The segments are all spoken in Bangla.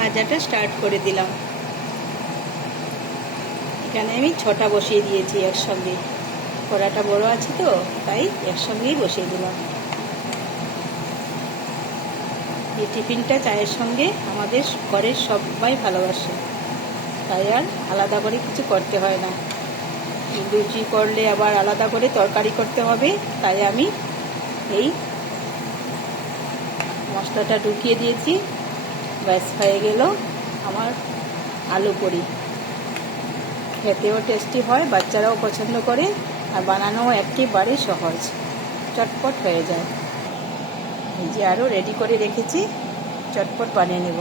ভাজাটা স্টার্ট করে দিলাম। এখানে আমি 6টা বসিয়ে দিয়েছি একসঙ্গে, কড়াটা বড় আছে তো তাই একসঙ্গেই বসিয়ে দিলাম। এই টিফিনটা চায়ের সঙ্গে আমাদের ঘরের সবাই ভালোবাসে, তাই আর আলাদা করে কিছু করতে হয় না। লুচি করলে আবার আলাদা করে তরকারি করতে হবে, তাই আমি এই মশলাটা ঢুকিয়ে দিয়েছি। ব্যাস হয়ে গেল আমার আলু পুরি। খেতেও টেস্টি হয়, বাচ্চারাও পছন্দ করে, আর বানানোও একেবারে সহজ, চটপট হয়ে যায়। এই যে আরও রেডি করে রেখেছি, চটপট বানিয়ে নেব।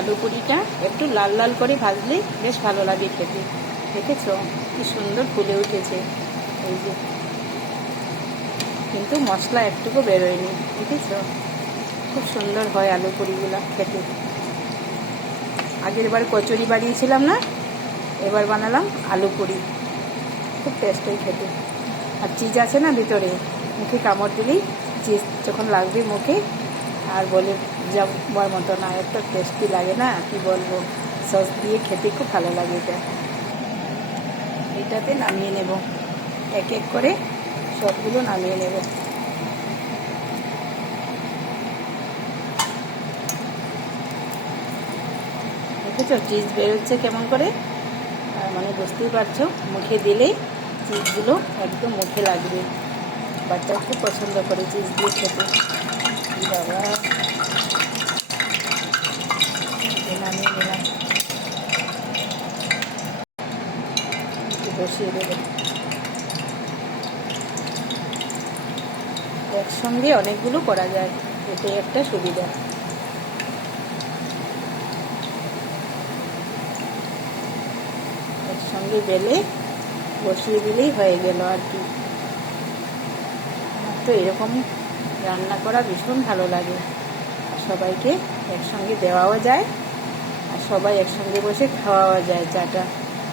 আলু পুরিটা একটু লাল লাল করে ভাজলে বেশ ভালো লাগে খেতে। দেখেছো কি সুন্দর ফুলে উঠেছে, এই যে, কিন্তু মশলা একটুকু বেরোয়নি। দেখেছো খুব সুন্দর হয় আলু পুরিগুলা খেতে। আগের বার কচুরি বানিয়েছিলাম না, এবার বানালাম আলু পুরি, খুব টেস্ট হয় খেতে। আর চিজ আছে না ভিতরে, মুখে কামড় দিলেই চিজ যখন লাগবে মুখে আর বলে যাবার মতো না, এত টেস্টি লাগে না কি বলবো। সস দিয়ে খেতে খুব ভালো লাগে এটা। এটাতে নামিয়ে নেব, এক এক করে সবগুলো নামিয়ে নেব। দেখেছো চিজ বেরোচ্ছে কেমন করে, মানে বুঝতেই পারছো, মুখে দিলেই চিজগুলো একদম মুখে লাগবে। বাচ্চারা খুব পছন্দ করে চিজ দিয়ে খেতে। বাবা, নামিয়ে নিলাম, বসিয়ে দেবো। একসঙ্গে অনেকগুলো করা যায়, এটাই একটা সুবিধা। একসঙ্গে বেলে বসিয়ে দিলেই হয়ে গেল আর কি। আমার তো এরকম রান্না করা ভীষণ ভালো লাগে, আর সবাইকে একসঙ্গে দেওয়াও যায়, আর সবাই একসঙ্গে বসে খাওয়াও যায়।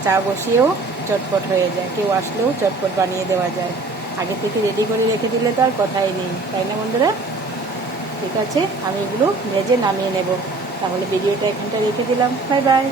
চা বসিয়েও চটপট হয়ে যায়, কেউ আসলেও চটপট বানিয়ে দেওয়া যায়। আগে থেকে রেডি করে রেখে দিলে তো আর কথাই নেই, তাই না বন্ধুরা? ঠিক আছে, আমি এগুলো ভেজে নামিয়ে নেব। তাহলে ভিডিওটা এখানটা রেখে দিলাম। Bye bye.